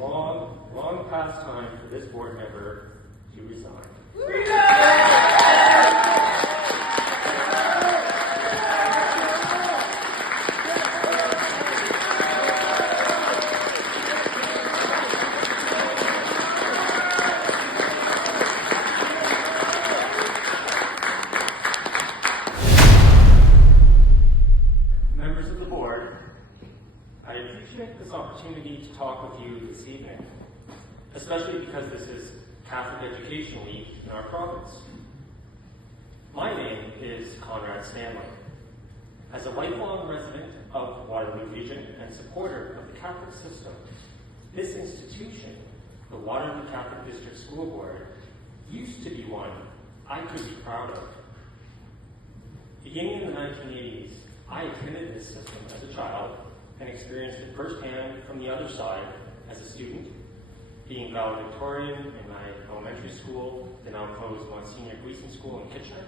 long, long past time for this board member to resign. Members of the board, I appreciate this opportunity to talk with you this evening, especially because this is Catholic Education Week in our province. My name is Conrad Stanley. As a lifelong resident of Waterloo Region and supporter of the Catholic system, this institution, the Waterloo Catholic District School Board, used to be one I could be proud of. Beginning in the 1980s, I attended this system as a child and experienced it firsthand from the other side as a student, being valedictorian in my elementary school, the now closed Monsignor Gleason School in Kitchener.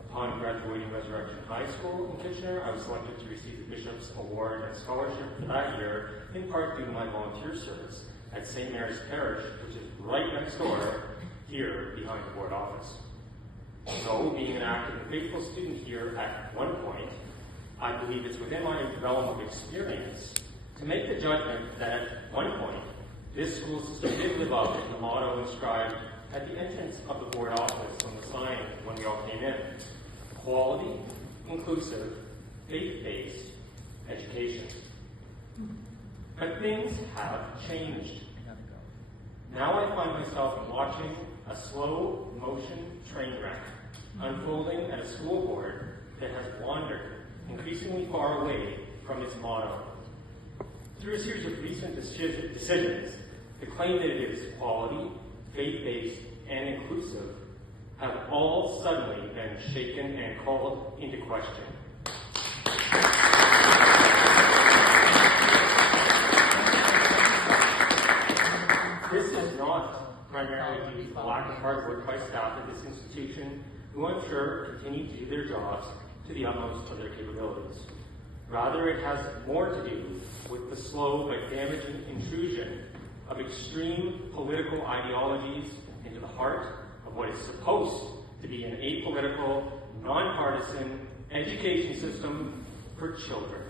Upon graduating Resurrection High School in Kitchener, I was selected to receive the Bishop's Award and Scholarship for that year, in part due to my volunteer service at St. Mary's Parish, which is right next door, here behind the board office. So, being an active and faithful student here at one point, I believe it's within my realm of experience to make the judgment that at one point, this school system did live up to the motto inscribed at the entrance of the board office on the sign when we all came in: quality, inclusive, faith-based education. But things have changed. Now I find myself watching a slow motion train wreck unfolding at a school board that has wandered increasingly far away from its motto. Through a series of recent decisions, the claim that it is quality, faith-based, and inclusive have all suddenly been shaken and called into question. This is not primarily due to the lack of hard work by staff at this institution, who I'm sure continue to do their jobs to the utmost of their capabilities. Rather, it has more to do with the slow but damaging intrusion of extreme political ideologies into the heart of what is supposed to be an apolitical, nonpartisan education system for children.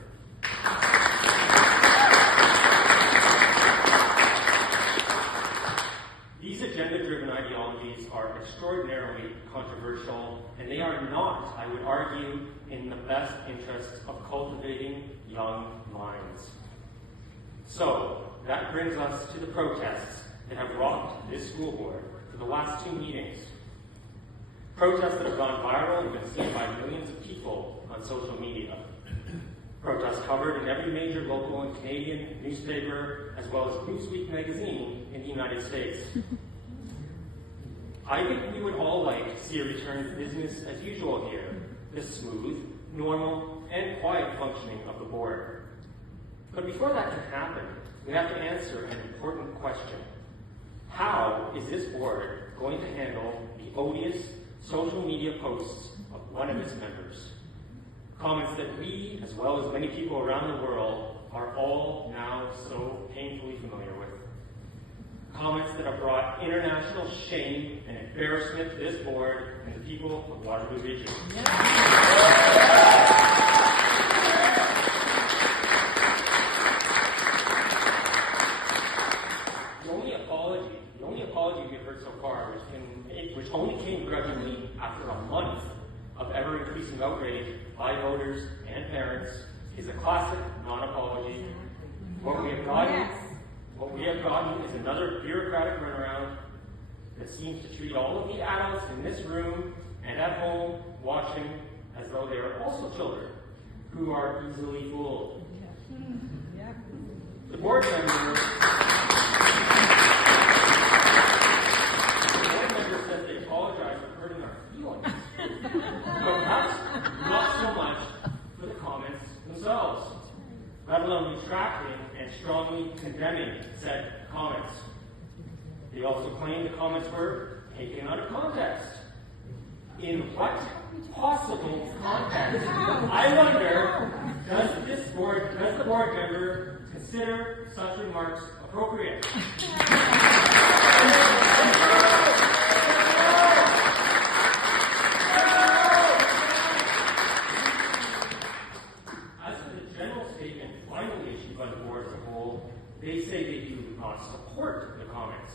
These agenda-driven ideologies are extraordinarily controversial, and they are not, I would argue, in the best interests of cultivating young minds. So, that brings us to the protests that have rocked this school board for the last two meetings. Protests that have gone viral and been seen by millions of people on social media. Protests covered in every major local and Canadian newspaper, as well as Newsweek magazine in the United States. I think we would all like to see a return to business as usual here, the smooth, normal, and quiet functioning of the board. But before that can happen, we have to answer an important question. How is this board going to handle the odious social media posts of one of its members? Comments that we, as well as many people around the world, are all now so painfully familiar with. Comments that have brought international shame and embarrassment to this board and the people of Waterloo Region. The only apology we've heard so far, which only came grudgingly after a month of ever-increasing outrage by voters and parents, is a classic non-apology. What we have gotten is another bureaucratic runaround that seems to treat all of the adults in this room and at home watching as though they are also children who are easily fooled. The board member says they apologize for hurting our feelings, but perhaps not so much for the comments themselves, let alone retracting and strongly condemning said comments. They also claim the comments were taken out of context. In what possible context, I wonder, does the board member consider such remarks appropriate. As for the general statement finally issued by the board as a whole, they say they do not support the comments.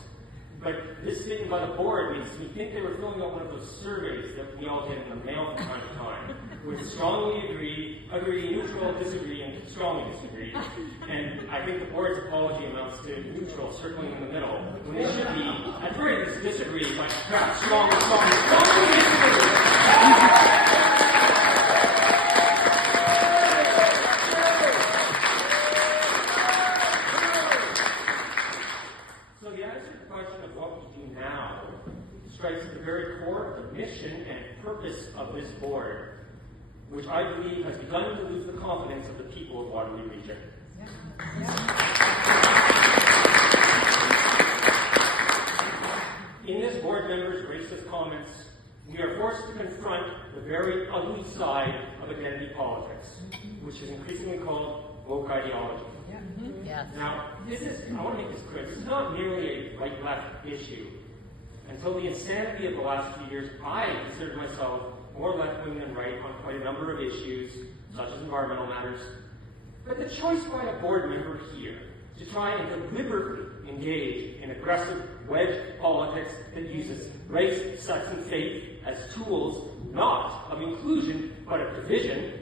But this statement by the board makes me think they were filling out one of those surveys that we all get in the mail from time to time, with strongly agree, neutral, disagree, and strongly disagree. And I think the board's apology amounts to neutral, circling in the middle, when it should be, at very least, disagree, but perhaps strongly disagree. Strikes at the very core of the mission and purpose of this board, which I believe has begun to lose the confidence of the people of Waterloo Region. In this board member's racist comments, we are forced to confront the very ugly side of identity politics, which is increasingly called woke ideology. Yes. Now, I want to make this clear, this is not merely a right-left issue. Until the insanity of the last few years, I considered myself more left-wing than right on quite a number of issues, such as environmental matters. But the choice by a board member here to try and deliberately engage in aggressive wedge politics that uses race, sex, and faith as tools not of inclusion, but of division,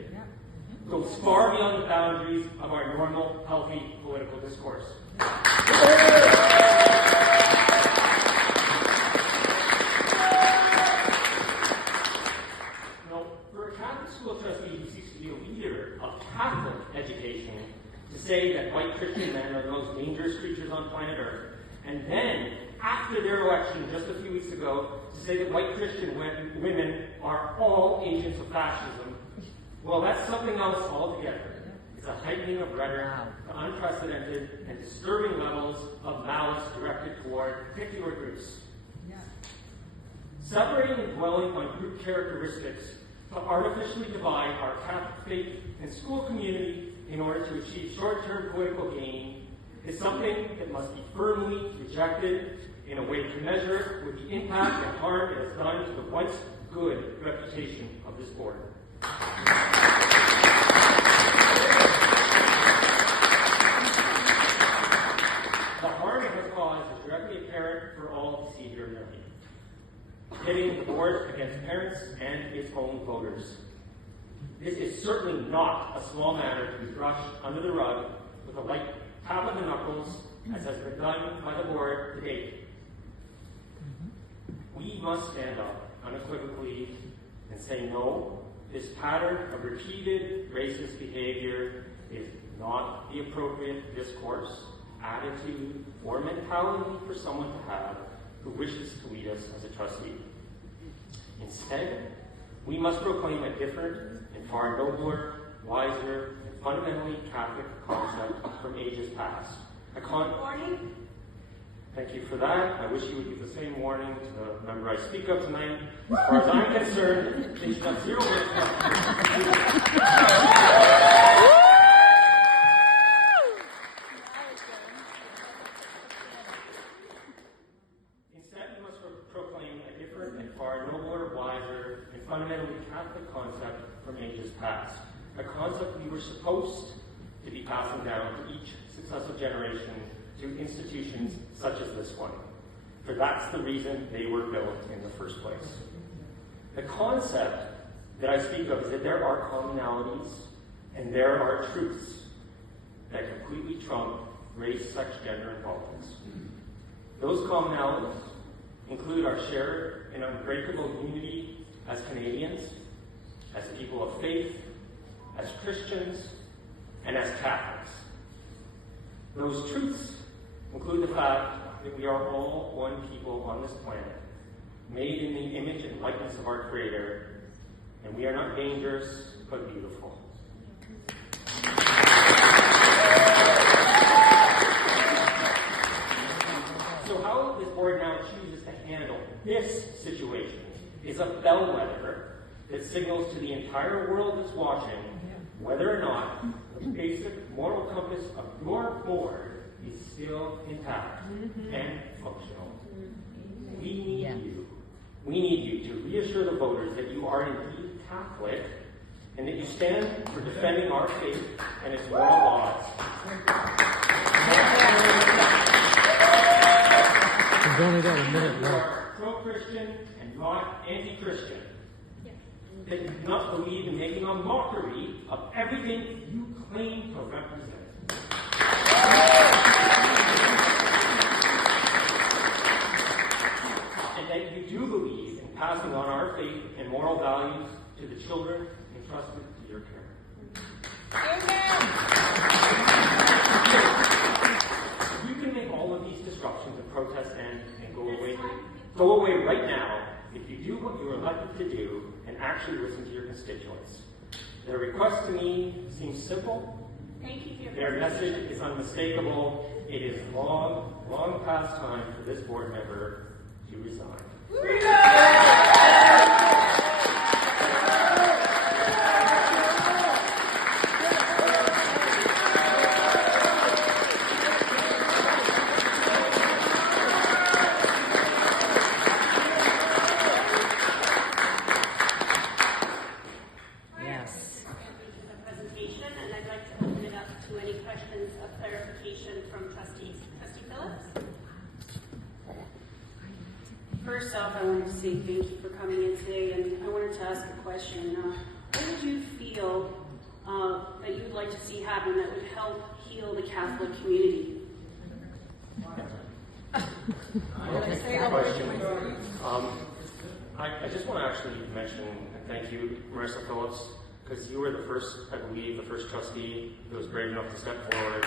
goes far beyond the boundaries of our normal, healthy political discourse. School trustee who seeks to be a leader of Catholic education to say that white Christian men are the most dangerous creatures on planet Earth, and then, after their election just a few weeks ago, to say that white Christian women are all agents of fascism, well, that's something else altogether. It's a heightening of rhetoric to unprecedented and disturbing levels of malice directed toward particular groups. Separating and dwelling on group characteristics to artificially divide our Catholic faith and school community in order to achieve short-term political gain is something that must be firmly rejected in a way to measure with the impact and harm it has done to the once good reputation of this board. The harm it has caused is directly apparent for all to see here tonight, pitting the board against parents and its own voters. This is certainly not a small matter to be brushed under the rug with a light tap on the knuckles, as has been done by the board to date. We must stand up unequivocally and say no, this pattern of repeated racist behavior is not the appropriate discourse, attitude, or mentality for someone to have who wishes to lead us as a trustee. Instead, we must proclaim a different and far nobler, wiser, and fundamentally Catholic concept from ages past. Warning? Thank you for that. I wish you would give the same warning to the member I speak of tonight. As far as I'm concerned, they should have zero Instead, we must proclaim a different and far nobler, wiser, and fundamentally Catholic concept from ages past. A concept we were supposed to be passing down to each successive generation through institutions such as this one. For that's the reason they were built in the first place. The concept that I speak of is that there are commonalities and there are truths that completely trump race, sex, gender, and politics. Those commonalities include our shared and unbreakable unity as Canadians, as people of faith, as Christians, and as Catholics. Those truths include the fact that we are all one people on this planet, made in the image and likeness of our Creator, and we are not dangerous, but beautiful. So how this board now chooses to handle this situation is a bellwether that signals to the entire world that's watching whether or not the basic moral compass of your board is still intact and functional. We need you. We need you to reassure the voters that you are indeed Catholic and that you stand for defending our faith and its moral laws. We've only got a minute You left. are pro-Christian and not anti-Christian. That you do not believe in making a mockery of everything you claim to represent. And that you do believe in passing on our faith and moral values to the children entrusted to your care. You can make all of these disruptions and protests and go away right now if you do what you were elected to do and actually listen to your constituents. Their request to me seems simple. Thank you for your Their message is unmistakable. It is long past time for this board member to resign. First off, I wanted to say thank you for coming in today, and I wanted to ask a question. What would you feel that you'd like to see happen that would help heal the Catholic community? I just want to actually mention and thank you, Marissa Phillips, because you were the first, I believe, the first trustee who was brave enough to step forward.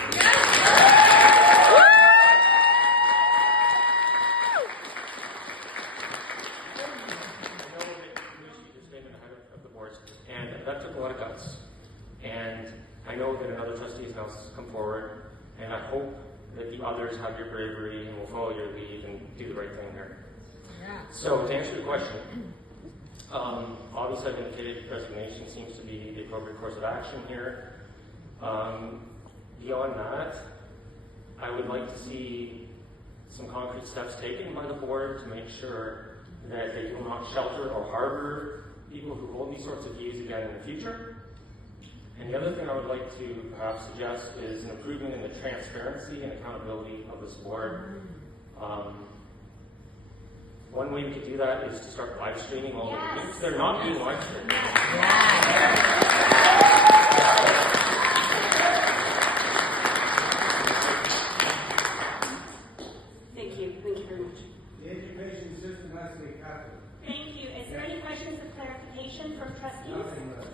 And that took a lot of guts. And I know that another trustee has now come forward, and I hope that the others have your bravery and will follow your lead and do the right thing here. Yeah. So to answer your question, obviously I've indicated resignation seems to be the appropriate course of action here. Beyond that, I would like to see some concrete steps taken by the board to make sure that they will not shelter or harbor people who hold these sorts of views again in the future. And the other thing I would like to perhaps suggest is an improvement in the transparency and accountability of this board. One way we could do that is to start live streaming all the meetings. They're not being live streamed. Thank you very much. The education system has to be Catholic. Thank you. Is there any questions of clarification from trustees? Nothing less.